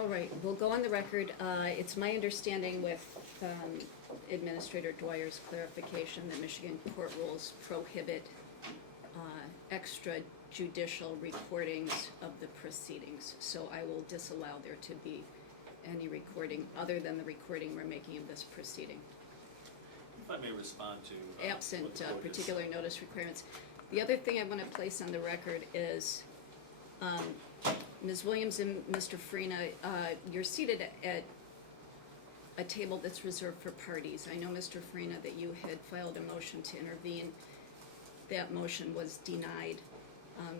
All right, we'll go on the record. It's my understanding with Administrator Dwyer's clarification that Michigan court rules prohibit extrajudicial recordings of the proceedings. So I will disallow there to be any recording other than the recording we're making of this proceeding. If I may respond to Absent what the court is- particular notice requirements. The other thing I want to place on the record is Ms. Williams and Mr. Farina, you're seated at a table that's reserved for parties. I know, Mr. Farina, that you had filed a motion to intervene. That motion was denied.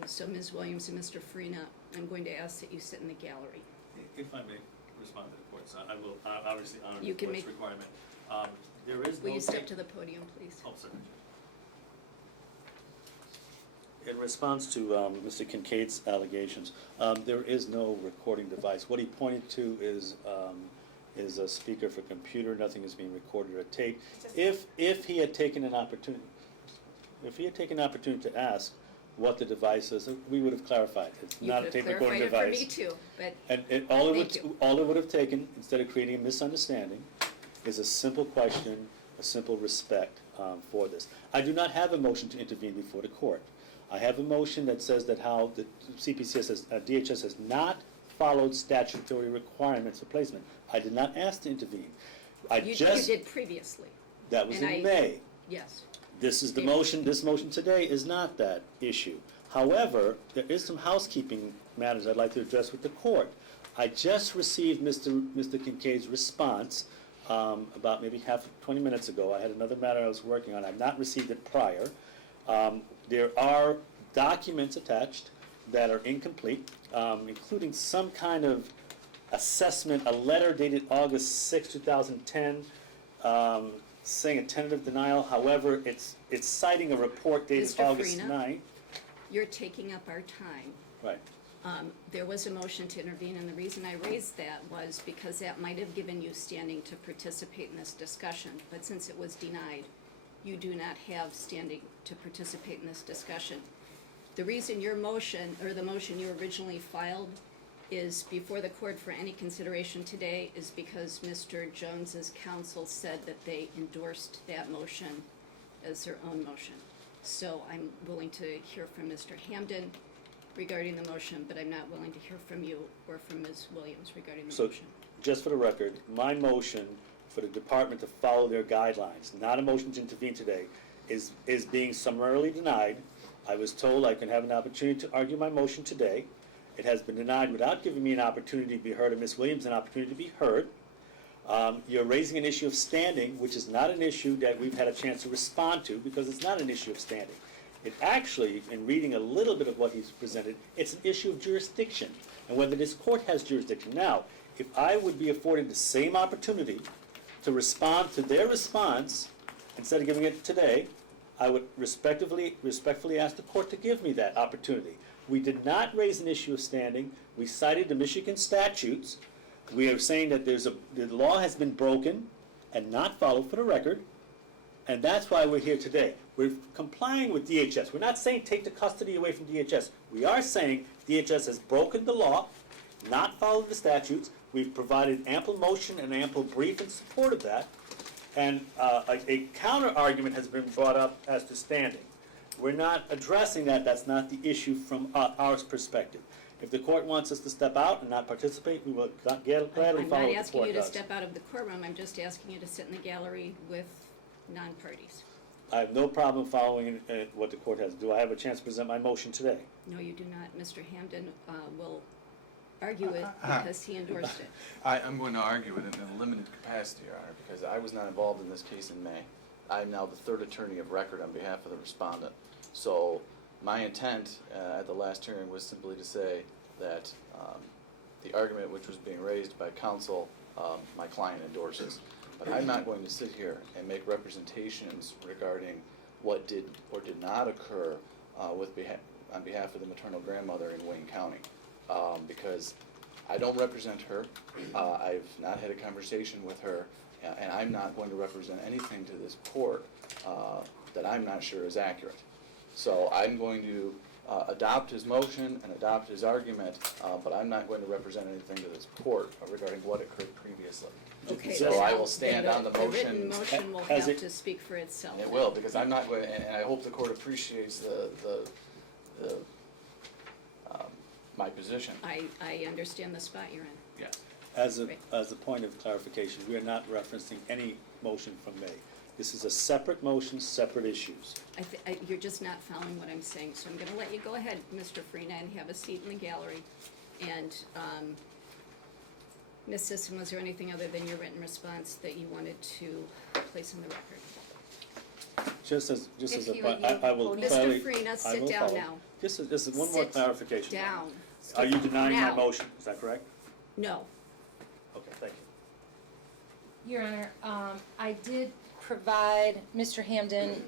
So Ms. Williams and Mr. Farina, I'm going to ask that you sit in the gallery. If I may respond to the court, so I will obviously honor You the can court's requirement. There is no... Will you step to the podium, please? Oh, sorry. In response to Mr. Kincaid's allegations, there is no recording device. What he pointed to is a speaker for computer. Nothing is being recorded or taped. If he had taken an opportunity, to ask what the device is, we would have clarified. It's not a tape recording device. You could have clarified it for me too, but And all it would have taken, instead of creating a misunderstanding, is a simple question, a simple respect for this. I do not have a motion to intervene before the court. I have a motion that says that how the DHS has not followed statutory requirements for placement. I did not ask to intervene. you did previously. That was in May. Yes. This is the motion. This motion today is not that issue. However, there is some housekeeping matters I'd like to address with the court. I just received Mr. Kincaid's response about maybe 20 minutes ago. I had another matter I was working on. I've not received it prior. There are documents attached that are incomplete, including some kind of assessment, a letter dated August 6, 2010, saying a tentative denial. However, it's citing a report dated Mr. August Farina? 9. You're taking up our time. Right. There was a motion to intervene, and the reason I raised that was because that might have given you standing to participate in this discussion. But since it was denied, you do not have standing to participate in this discussion. The reason your motion, or the motion you originally filed, is before the court for any consideration today is because Mr. Jones's counsel said that they endorsed that motion as their own motion. So I'm willing to hear from Mr. Hamden regarding the motion, but I'm not willing to hear from you or from Ms. Williams regarding the motion. Just for the record, my motion for the department to follow their guidelines, not a motion to intervene today, is being summarily denied. I was told I can have an opportunity to argue my motion today. It has been denied without giving me an opportunity to be heard, and Ms. Williams an opportunity to be heard. You're raising an issue of standing, which is not an issue that we've had a chance to respond to, because it's not an issue of standing. It actually, in reading a little bit of what he's presented, it's an issue of jurisdiction, and whether this court has jurisdiction. Now, if I would be afforded the same opportunity to respond to their response, instead of giving it today, I would respectfully ask the court to give me that opportunity. We did not raise an issue of standing. We cited the Michigan statutes. We are saying that the law has been broken and not followed, for the record, and that's why we're here today. We're complying with DHS. We're not saying take the custody away from DHS. We are saying DHS has broken the law, not followed the statutes. We've provided ample motion and ample brief in support of that, and a counter-argument has been brought up as to standing. We're not addressing that. That's not the issue from our perspective. If the court wants us to step out and not participate, we will gladly follow what the court does. I'm not asking you to step out of the courtroom. I'm just asking you to sit in the gallery with non-parties. I have no problem following what the court has. Do I have a chance to present my motion today? No, you do not. Mr. Hamden will argue it because he endorsed it. I'm going to argue it in a limited capacity, Your Honor, because I was not involved in this case in May. I'm now the third attorney of record on behalf of the respondent. So my intent at the last hearing was simply to say that the argument which was being raised by counsel, my client endorses. But I'm not going to sit here and make representations regarding what did or did not occur on behalf of the maternal grandmother in Wayne County, because I don't represent her. I've not had a conversation with her, and I'm not going to represent anything to this court that I'm not sure is accurate. So I'm going to adopt his motion and adopt his argument, but I'm not going to represent anything to this court regarding what occurred previously. Okay, So then I will stand then on the The written motion. motion will Has have it- to speak for itself. It will, because I'm not going, and I hope the court appreciates my position. I understand the spot you're in. Yeah. As a, Right. as a point of clarification, we are not referencing any motion from May. This is a separate motion, separate issues. You're just not following what I'm saying, so I'm gonna let you go ahead, Mr. Farina, and have a seat in the gallery. And, Ms. Sisson, was there anything other than your written response that you wanted to place on the record? Just as If a you point, would I will yield, clearly. Mr. Farina, I sit will down follow. now. This is one more Sit clarification. Down. Are you denying my Now. motion? Is that correct? No. Okay, thank you. Your Honor, I did provide Mr. Hamden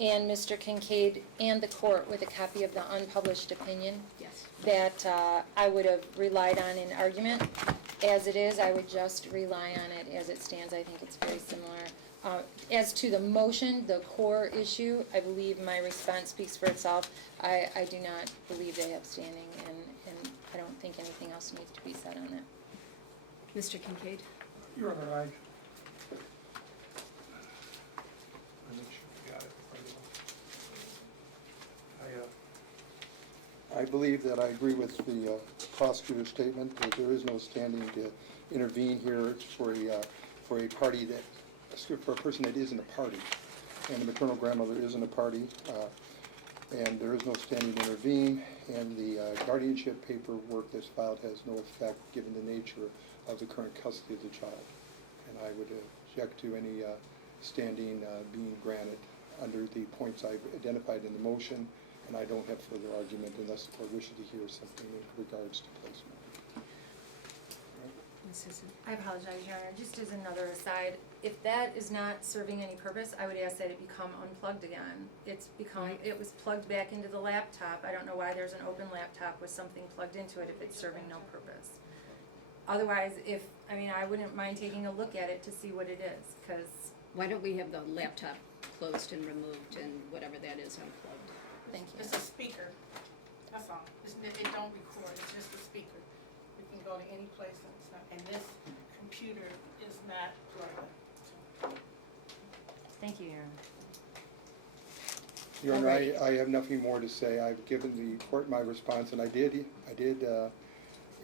and Mr. Kincaid and the court with a copy of the unpublished opinion Yes. that I would have relied on in argument. As it is, I would just rely on it as it stands. I think it's very similar. As to the motion, the core issue, I believe my response speaks for itself. I do not believe they have standing, and I don't think anything else needs to be said on that. Mr. Kincaid? Your Honor, I think you got it. I believe that I agree with the prosecutor's statement that there is no standing to intervene here for a party that, for a person that isn't a party. And the maternal grandmother isn't a party, and there is no standing to intervene, and the guardianship paperwork that's filed has no effect given the nature of the current custody of the child. And I would object to any standing being granted under the points I've identified in the motion, and I don't have further argument unless the court wishes to hear something in regards to placement. Ms. Sisson? I apologize, Your Honor, just as another aside, if that is not serving any purpose, I would ask that it become unplugged again. It was plugged back into the laptop. I don't know why there's an open laptop with something plugged into it if it's serving no purpose. Otherwise, I wouldn't mind taking a look at it to see what it is, because Why don't we have the laptop closed and removed and whatever that is unplugged? Thank you. It's a speaker, that's all. It don't record, it's just a speaker. You can go to any place and it's not, and this computer is not plugged in. Thank you, Your Honor. Your Honor, Alright. I have nothing more to say. I've given the court my response, and I did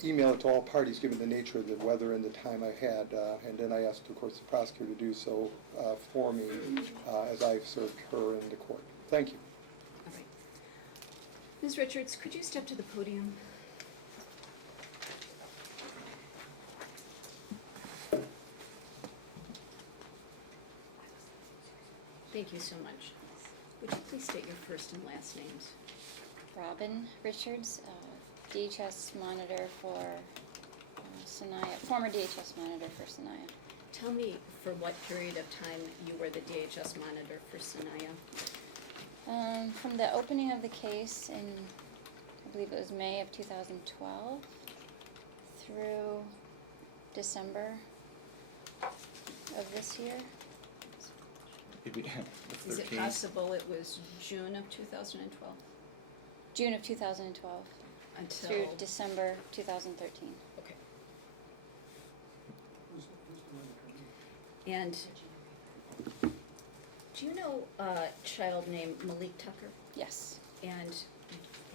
email it to all parties, given the nature of the weather and the time I had, and then I asked, of course, the prosecutor to do so for me as I've served her in the court. Thank you. All right. Ms. Richards, could you step to the podium? Thank you so much. Would you please state your first and last names? Robin Richards, DHS monitor for Sanaya, former DHS monitor for Sanaya. Tell me for what period of time you were the DHS monitor for Sanaya? From the opening of the case in, I believe it was May of 2012 through December of this year. Maybe the Is it 13th. possible it was June of 2012 June of 2012 until? through December 2013. Okay. And do you know a child named Malik Tucker? Yes, And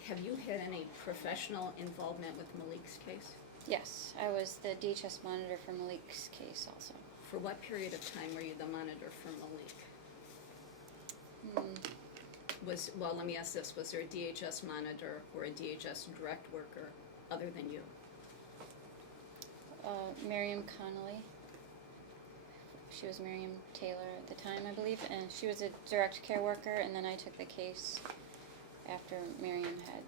have you had any professional involvement with Malik's case? yes, I was the DHS monitor for Malik's case also. For what period of time were you the monitor for Malik? Well, let me ask this, was there a DHS monitor or a DHS direct worker other than you? Miriam Connolly. She was Miriam Taylor at the time, I believe, and she was a direct care worker, and then I took the case after Miriam had.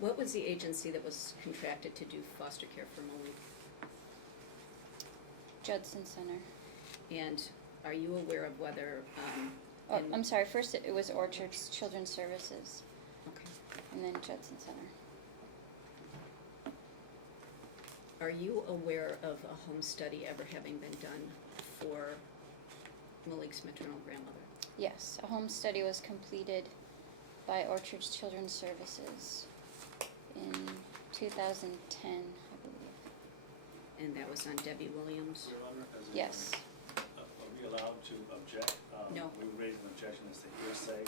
What was the agency that was contracted to do foster care for Malik? Judson Center. And are you aware of whether, Oh, in- I'm sorry, first it was Orchards Children's Services, okay. and then Judson Center. Are you aware of a home study ever having been done for Malik's maternal grandmother? Yes, a home study was completed by Orchard's Children's Services in 2010, I believe. And that was on Debbie Williams. Your Honor, as a- Yes. Are we allowed to object? No. We raised an objection as to hearsay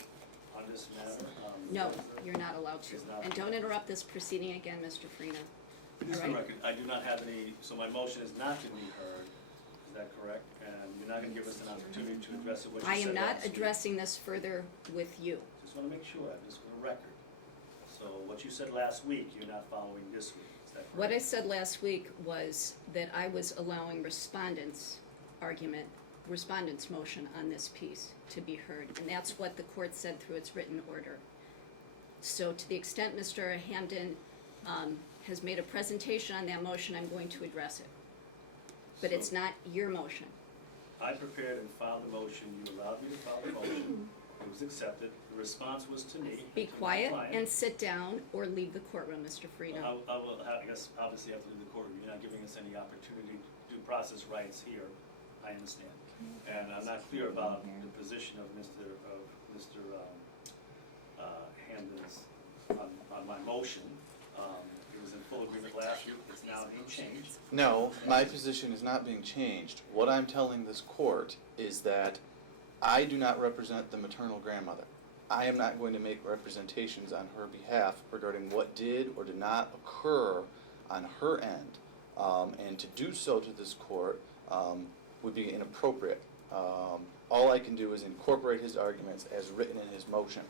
on this matter. No, you're not allowed to. Is not- And don't interrupt this proceeding again, Mr. Farina. Just All for the right. record, I do not have any, so my motion is not to be heard, is that correct? And you're not gonna give us an opportunity to address it, what you I said am not last week. addressing this further with you. Just wanna make sure, just for the record. So what you said last week, you're not following this week, is that correct? What I said last week was that I was allowing respondents' motion on this piece to be heard, and that's what the court said through its written order. So to the extent Mr. Hamden has made a presentation on that motion, I'm going to address it. But it's So- not your motion. I prepared and filed the motion, you allowed me to file the motion, it was accepted, the response was to me. Be to my quiet client. and sit down or leave the courtroom, Mr. Frida. I will have, I guess, obviously have to leave the courtroom, you're not giving us any opportunity to do process rights here, I understand. And I'm not clear about the position of Mr. Hamden's on my motion. It was in full agreement last week, it's now being changed. No, my position is not being changed. What I'm telling this court is that I do not represent the maternal grandmother. I am not going to make representations on her behalf regarding what did or did not occur on her end. And to do so to this court would be inappropriate. All I can do is incorporate his arguments as written in his motion.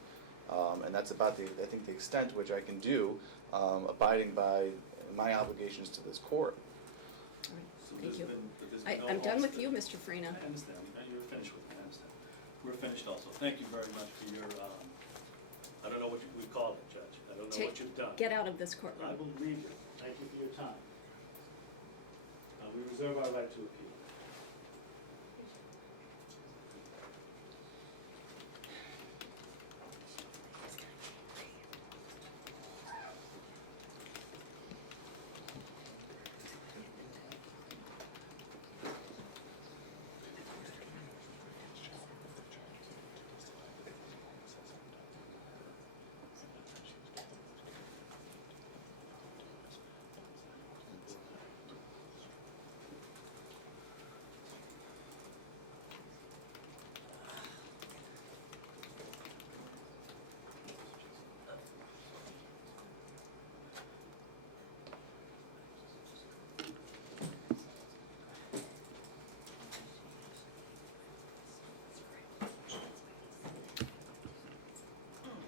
And that's about I think the extent to which I can do, abiding by my obligations to this court. So Thank there's you. been- but there's been no I'm done with offset. you, Mr. Farina. I understand, you're finished with me, I understand. We're finished also, thank you very much for your, I don't know what we call it, Judge, I don't know what you've done. Get out of this I courtroom. will leave you, thank you for your time. We reserve our right to appeal.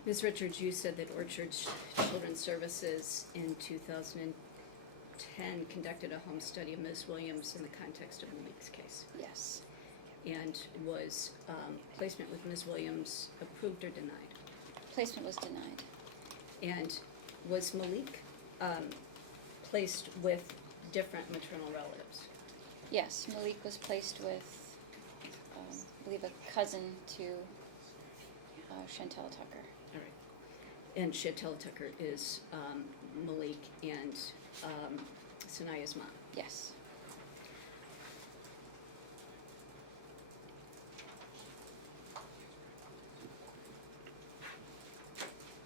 Ms. Richards, you said that Orchard's Children's Services in 2010 conducted a home study of Ms. Williams in the context of Malik's case. Yes. And was placement with Ms. Williams approved or denied? Placement was denied. And was Malik placed with different maternal relatives? Yes, Malik was placed with, I believe, a cousin to Chantel Tucker. All right. And Chantel Tucker is Malik and Sanaya's mom. Yes.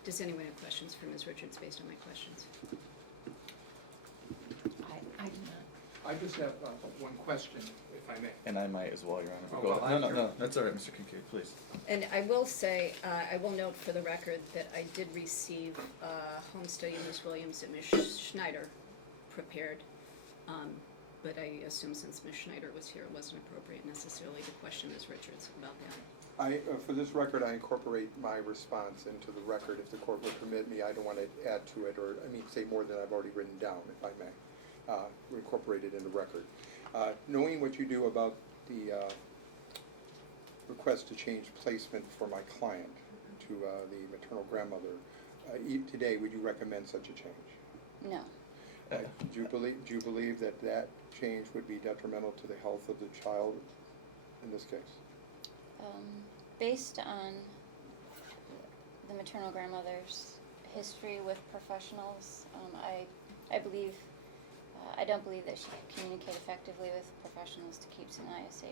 Does anyone have questions for Ms. Richards based on my questions? I do not. I just have one question, if I may. And I might as well, Your Honor. Oh, Go well, ahead. No, I'm no, no, sure. that's all right, Mr. Kincaid, please. And I will say, I will note for the record that I did receive a home study of Ms. Williams that Ms. Schneider prepared. But I assume since Ms. Schneider was here, it wasn't appropriate necessarily to question Ms. Richards about that. For this record, I incorporate my response into the record if the court would permit me. I don't want to add to it, or, say more than I've already written down, if I may. Incorporate it in the record. Knowing what you do about the request to change placement for my client to the maternal grandmother, today, would you recommend such a change? No. Do you believe that that change would be detrimental to the health of the child in this case? Based on the maternal grandmother's history with professionals, I believe, I don't believe that she could communicate effectively with professionals to keep Sanaya safe.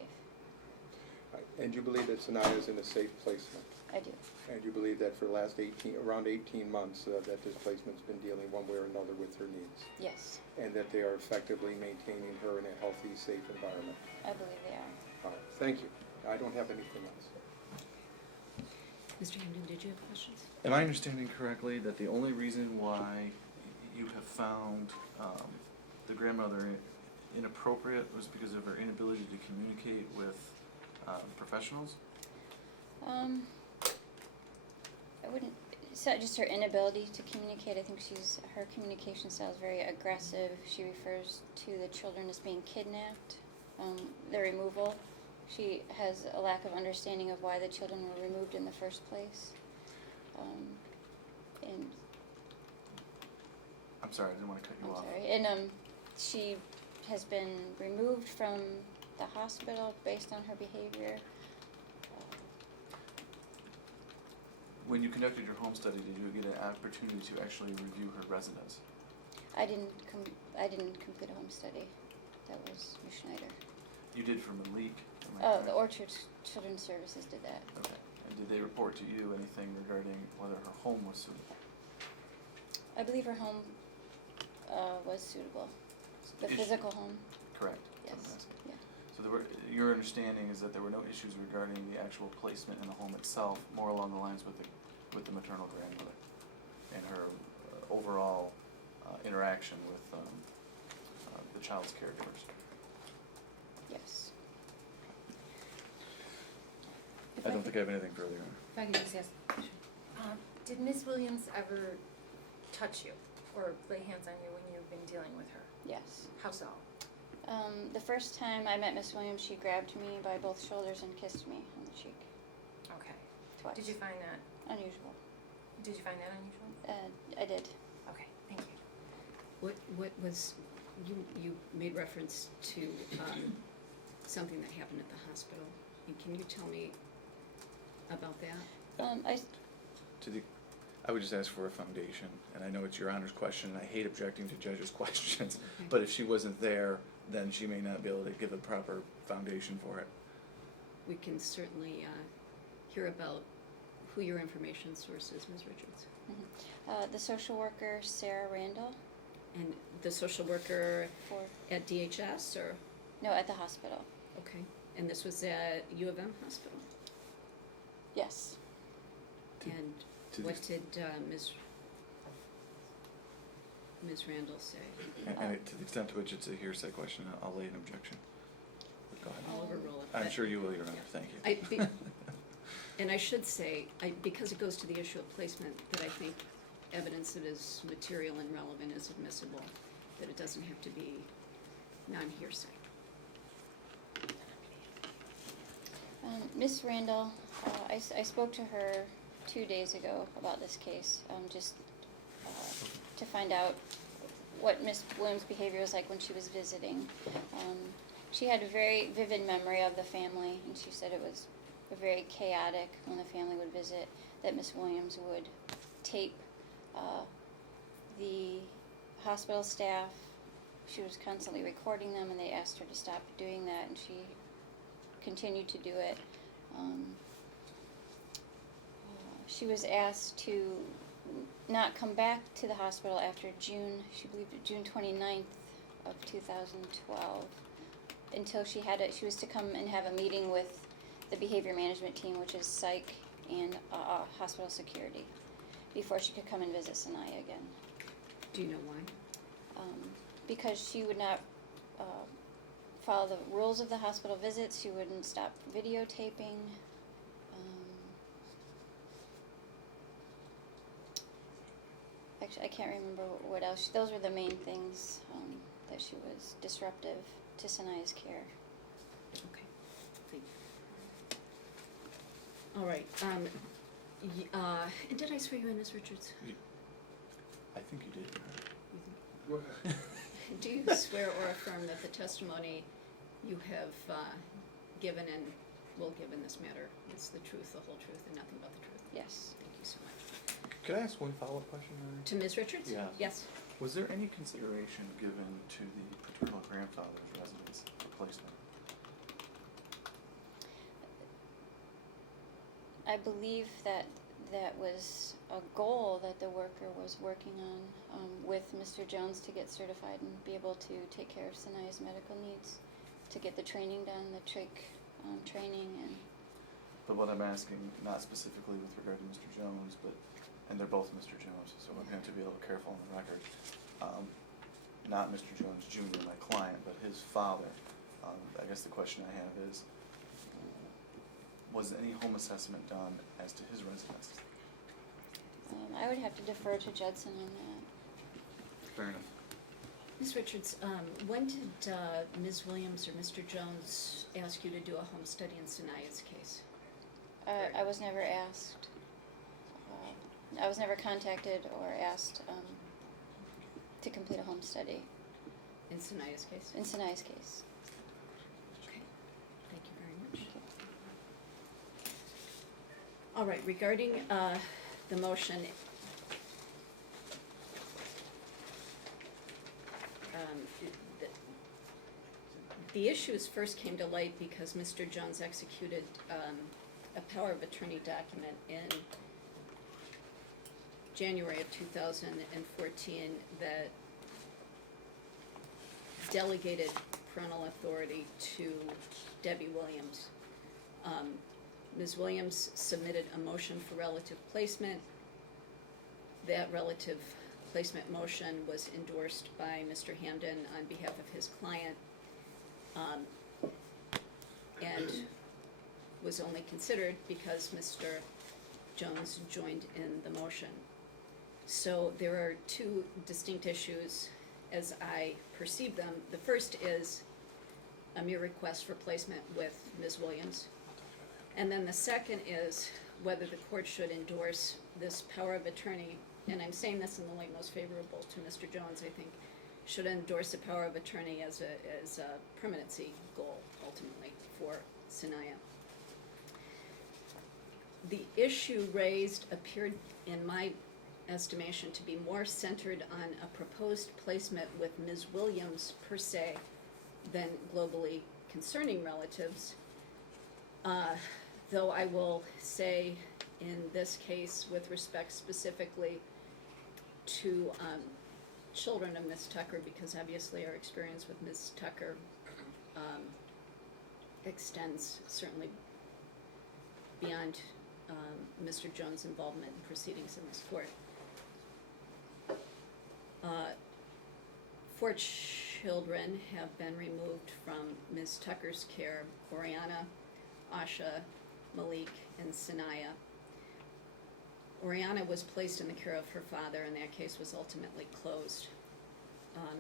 Right. And you believe that Sanaya's in a safe placement? I do. And you believe that for the last around 18 months, that this placement's been dealing one way or another with her needs? Yes, And that they are effectively maintaining her in a healthy, safe environment? I believe they are. All right, thank you. I don't have anything else. Mr. Hamden, did you have questions? Am I understanding correctly that the only reason why you have found the grandmother inappropriate was because of her inability to communicate with professionals? I wouldn't, it's not just her inability to communicate. I think her communication style is very aggressive. She refers to the children as being kidnapped, the removal. She has a lack of understanding of why the children were removed in the first place. And I'm sorry, I didn't want to cut you I'm off. sorry. And she has been removed from the hospital based on her behavior. When you conducted your home study, did you get an opportunity to actually review her residence? I didn't complete a home study. That was Ms. Schneider. You did for Malik? am I Oh, correct? the Orchard Children's Services did that. Okay. And did they report to you anything regarding whether her home was suitable? I believe her home was suitable. The Is- physical home, Correct. That's what I'm yes, asking. yeah. So your understanding is that there were no issues regarding the actual placement in the home itself, more along the lines with the maternal grandmother and her overall interaction with the child's caregivers. Yes. I don't think I have anything further. If I could just ask a question. Did Ms. Williams ever touch you or lay hands on you when you've been dealing with her? Yes. How so? The first time I met Miss Williams, she grabbed me by both shoulders and kissed me on the cheek Okay. twice. Did you find that, Unusual. did you find that unusual? I did. Okay, thank you. What was, you made reference to something that happened at the hospital. And can you tell me about that? I would just ask for a foundation, and I know it's your honor's question, and I hate objecting to judges' questions, Okay. but if she wasn't there, then she may not be able to give a proper foundation for it. We can certainly hear about who your information source is, Ms. Richards. The social worker, Sarah Randall, And the social worker for, at DHS, or, no, at the hospital. okay, and this was at U of M Hospital? Yes. And to the what did Ms. Randall say? And to the extent to which it's a hearsay question, I'll lay an objection. But go ahead. I'll overrule it. I'm but sure you will, your honor, thank you. And I should say, because it goes to the issue of placement, that I think evidence that is material and relevant is admissible, that it doesn't have to be non-hearsay. Miss Randall, I spoke to her 2 days ago about this case, just to find out what Miss Williams' behavior was like when she was visiting. She had a very vivid memory of the family, and she said it was very chaotic when the family would visit, that Miss Williams would tape the hospital staff. She was constantly recording them, and they asked her to stop doing that, and she continued to do it. She was asked to not come back to the hospital after June, she believed June 29th of 2012, until she was to come and have a meeting with the behavior management team, which is psych and hospital security, before she could come and visit Sanaya again. Do you know why? Because she would not follow the rules of the hospital visits, she wouldn't stop videotaping. Actually, I can't remember what else. Those were the main things, that she was disruptive to Sanaya's care. Okay, thank you. All right, and did I swear you in, Ms. Richards? I think you did, Go ahead. Do you swear or affirm that the testimony you have given and will give in this matter is the truth, the whole truth, and nothing but the truth? Yes. Thank you so much. Could I ask one follow-up question, Your Honor? To Ms. Richards? Yeah. Yes. Was there any consideration given to the paternal grandfather's residence replacement? I believe that that was a goal that the worker was working on with Mr. Jones to get certified and be able to take care of Sanaya's medical needs, to get the training done, the trach training, and But what I'm asking, not specifically with regard to Mr. Jones, but, and they're both Mr. Jones, so I'm going to be a little careful on the record. Not Mr. Jones Jr., my client, but his father. I guess the question I have is, was any home assessment done as to his residence? I would have to defer to Judson on that. Fair enough. Ms. Richards, when did Ms. Williams or Mr. Jones ask you to do a home study in Sanaya's case? I was never asked. I was never contacted or asked to complete a home study In Sanaya's case? in Sanaya's case. Okay, thank you very much. All right, regarding the motion, the issues first came to light because Mr. Jones executed a power of attorney document in January of 2014 that delegated parental authority to Debbie Williams. Ms. Williams submitted a motion for relative placement. That relative placement motion was endorsed by Mr. Hamden on behalf of his client, and was only considered because Mr. Jones joined in the motion. So there are two distinct issues as I perceive them. The first is a mere request for placement with Ms. Williams. And then the second is whether the court should endorse this power of attorney, and I'm saying this in the light most favorable to Mr. Jones, I think, should endorse a power of attorney as a permanency goal, ultimately, for Sanaya. The issue raised appeared, in my estimation, to be more centered on a proposed placement with Ms. Williams per se than globally concerning relatives. Though I will say in this case, with respect specifically to children of Ms. Tucker, because obviously our experience with Ms. Tucker extends certainly beyond Mr. Jones' involvement in proceedings in this court. 4 children have been removed from Ms. Tucker's care: Oriana, Asha, Malik, and Sanaya. Oriana was placed in the care of her father, and that case was ultimately closed.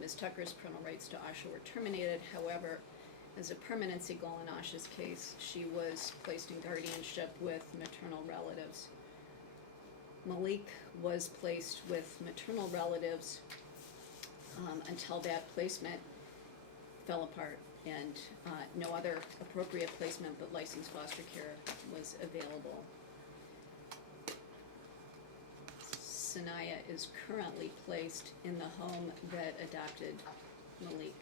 Ms. Tucker's parental rights to Asha were terminated. However, as a permanency goal in Asha's case, she was placed in guardianship with maternal relatives. Malik was placed with maternal relatives until that placement fell apart, and no other appropriate placement but licensed foster care was available. Sanaya is currently placed in the home that adopted Malik.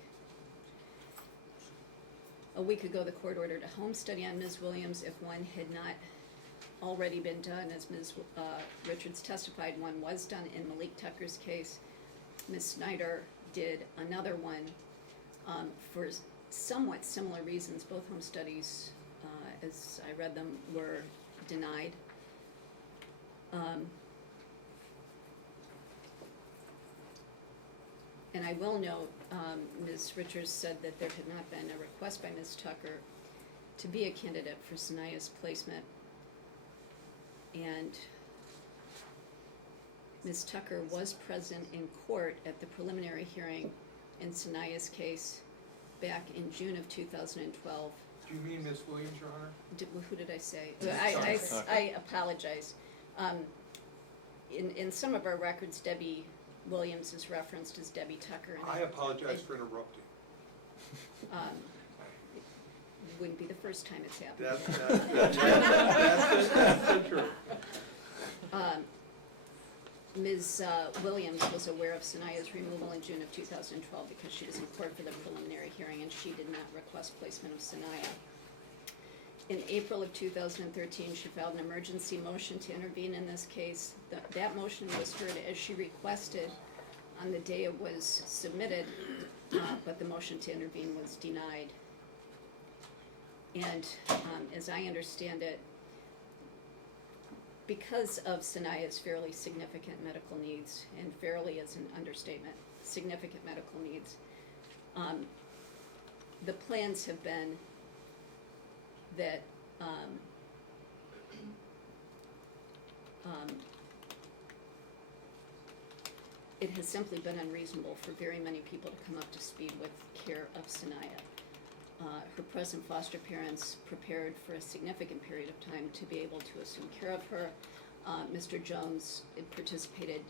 A week ago, the court ordered a home study on Ms. Williams. If one had not already been done, as Ms. Richards testified, one was done in Malik Tucker's case. Ms. Snyder did another one for somewhat similar reasons. Both home studies, as I read them, were denied. And I will note, Ms. Richards said that there had not been a request by Ms. Tucker to be a candidate for Sanaya's placement. And Ms. Tucker was present in court at the preliminary hearing in Sanaya's case back in June of 2012. Do you mean Ms. Williams, Your Honor? Who did I say? Tucker. I apologize. In some of our records, Debbie Williams is referenced as Debbie Tucker. And I apologize for interrupting. It wouldn't be the first time it's happened. That's true. Ms. Williams was aware of Sanaya's removal in June of 2012 because she was in court for the preliminary hearing, and she did not request placement of Sanaya. In April of 2013, she filed an emergency motion to intervene in this case. That motion was heard as she requested on the day it was submitted, but the motion to intervene was denied. And as I understand it, because of Sanaya's fairly significant medical needs, and fairly is an understatement, significant medical needs, the plans have been that it has simply been unreasonable for very many people to come up to speed with care of Sanaya. Her present foster parents prepared for a significant period of time to be able to assume care of her. Mr. Jones participated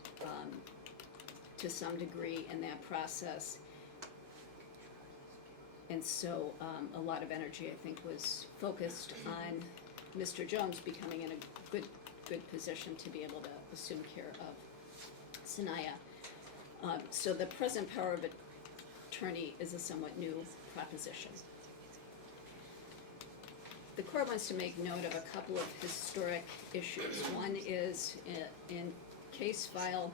to some degree in that process. And so a lot of energy, I think, was focused on Mr. Jones becoming in a good position to be able to assume care of Sanaya. So the present power of attorney is a somewhat new proposition. The court wants to make note of a couple of historic issues. One is in case file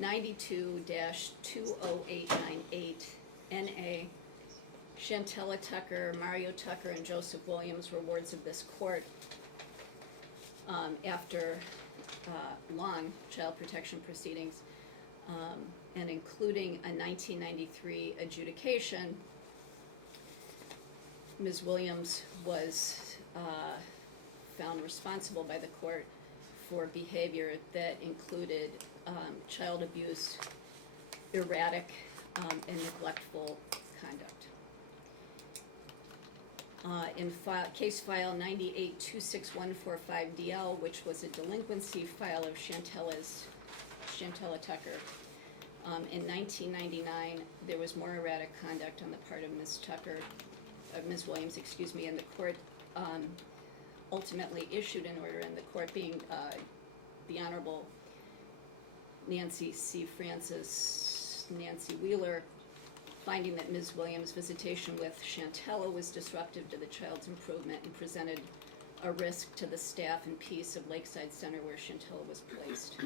92-20898 NA. Chantella Tucker, Mario Tucker, and Joseph Williams were wards of this court after long child protection proceedings, and including a 1993 adjudication. Ms. Williams was found responsible by the court for behavior that included child abuse, erratic and neglectful conduct. In case file 98-26145DL, which was a delinquency file of Chantella Tucker, in 1999, there was more erratic conduct on the part of Ms. Williams, and the court ultimately issued an order, and the court being the Honorable Nancy Wheeler, finding that Ms. Williams' visitation with Chantella was disruptive to the child's improvement and presented a risk to the staff and peace of Lakeside Center where Chantella was placed.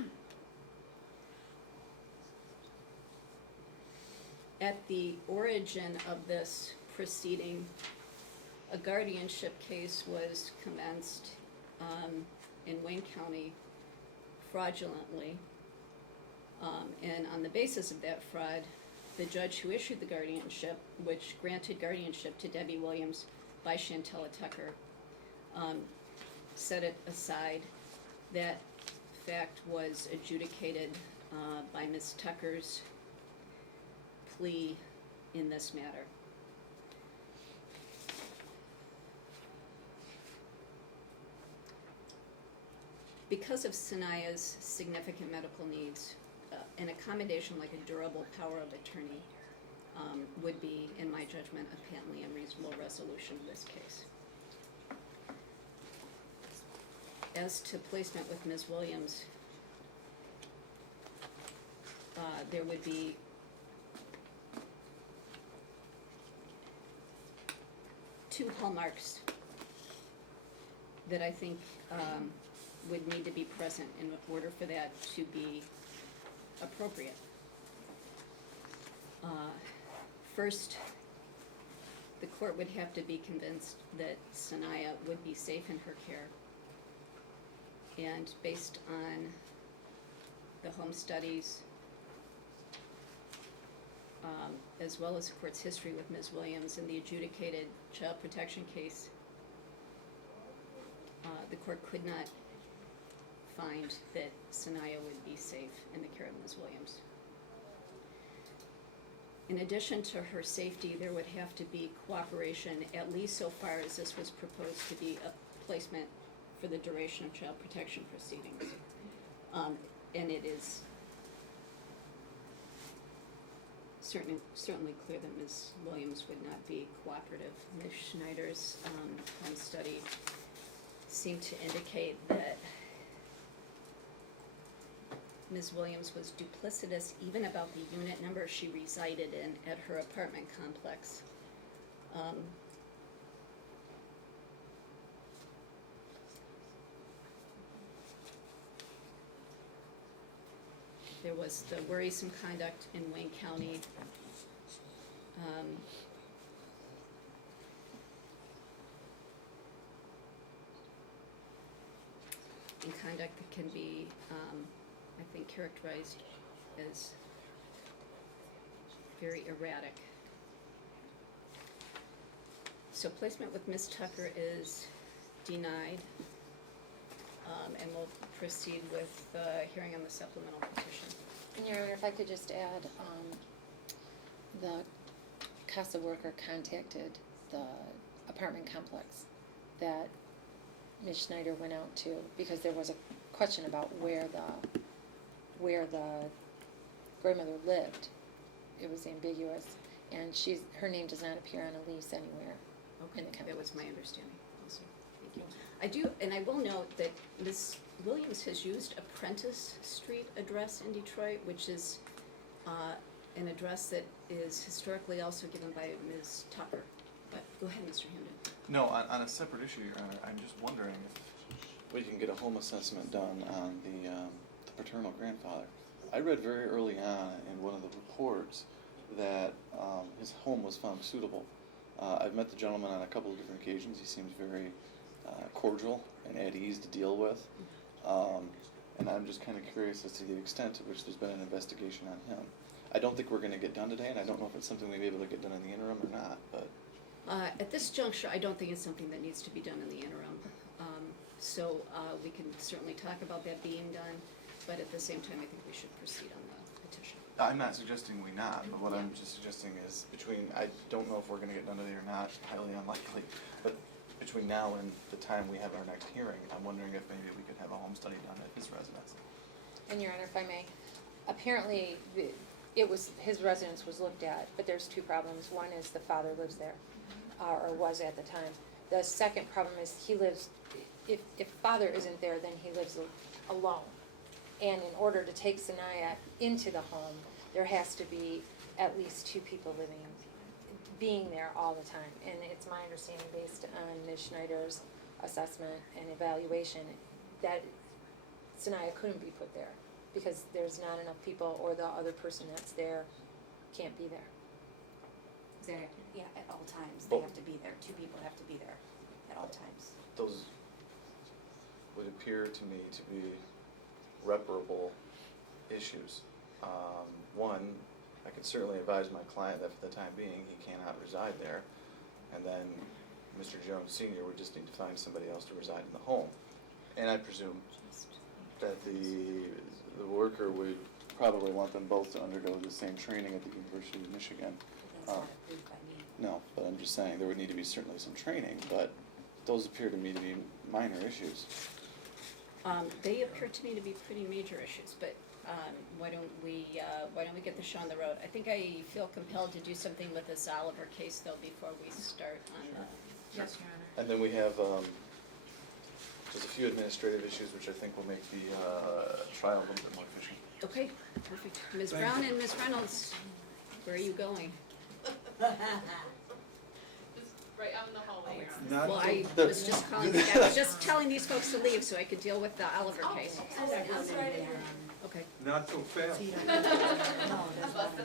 At the origin of this proceeding, a guardianship case was commenced in Wayne County fraudulently, and on the basis of that fraud, the judge who issued the guardianship, which granted guardianship to Debbie Williams by Chantella Tucker, set it aside. That fact was adjudicated by Ms. Tucker's plea in this matter. Because of Sanaya's significant medical needs, an accommodation like a durable power of attorney would be, in my judgment, a patently unreasonable resolution of this case. As to placement with Ms. Williams, there would be two hallmarks that I think would need to be present in order for that to be appropriate. First, the court would have to be convinced that Sanaya would be safe in her care. And based on the home studies, as well as the court's history with Ms. Williams and the adjudicated child protection case, the court could not find that Sanaya would be safe in the care of Ms. Williams. In addition to her safety, there would have to be cooperation, at least so far as this was proposed to be a placement for the duration of child protection proceedings. And it is certainly clear that Ms. Williams would not be cooperative. Ms. Schneider's home study seemed to indicate that Ms. Williams was duplicitous even about the unit number she resided in at her apartment complex. There was the worrisome conduct in Wayne County. And conduct that can be, I think, characterized as very erratic. So placement with Ms. Tucker is denied, and we'll proceed with the hearing on the supplemental petition. And Your Honor, if I could just add, the CASA worker contacted the apartment complex that Ms. Schneider went out to, because there was a question about where the grandmother lived. It was ambiguous, and her name does not appear on a lease anywhere in the complex. That was my understanding also. Thank you. I do, and I will note that Ms. Williams has used Apprentice Street address in Detroit, which is an address that is historically also given by Ms. Tucker. But go ahead, Mr. Hamden. No, on a separate issue, Your Honor, I'm just wondering if we can get a home assessment done on the paternal grandfather. I read very early on in one of the reports that his home was found suitable. I've met the gentleman on a couple of different occasions. He seems very cordial and at ease to deal with. And I'm just kind of curious as to the extent to which there's been an investigation on him. I don't think we're going to get done today, and I don't know if it's something we may be able to get done in the interim or not, but. At this juncture, I don't think it's something that needs to be done in the interim. So we can certainly talk about that being done, but at the same time, I think we should proceed on the petition. I'm not suggesting we not, but what I'm just suggesting is I don't know if we're going to get done today or not, highly unlikely, but between now and the time we have our next hearing, I'm wondering if maybe we could have a home study done at his residence. And Your Honor, if I may, apparently his residence was looked at, but there's two problems. One is the father lives there, or was at the time. The second problem is he lives, if father isn't there, then he lives alone. And in order to take Sanaya into the home, there has to be at least two people being there all the time. And it's my understanding, based on Ms. Schneider's assessment and evaluation, that Sanaya couldn't be put there because there's not enough people, or the other person that's there can't be there. Is that accurate? Yeah, at all times, they have to be there, two people have to be there at all times. Those would appear to me to be reparable issues. One, I could certainly advise my client that for the time being, he cannot reside there, and then Mr. Jones Sr. would just need to find somebody else to reside in the home. And I presume that the worker would probably want them both to undergo the same training at the University of Michigan. That's not approved by me. No, but I'm just saying, there would need to be certainly some training, but those appear to me to be minor issues. They appear to me to be pretty major issues, but why don't we get the show on the road? I think I feel compelled to do something with this Oliver case, though, before we start on the. Yes, Your Honor. And then we have just a few administrative issues which I think will make the trial a little bit more efficient. Okay, perfect. Ms. Brown and Ms. Reynolds, where are you going? Right out in the hallway. Not Well, to- I was just calling, I was just telling these folks to leave so I could deal with the Oliver case. That's right. Okay. Not so fast. No, that's not.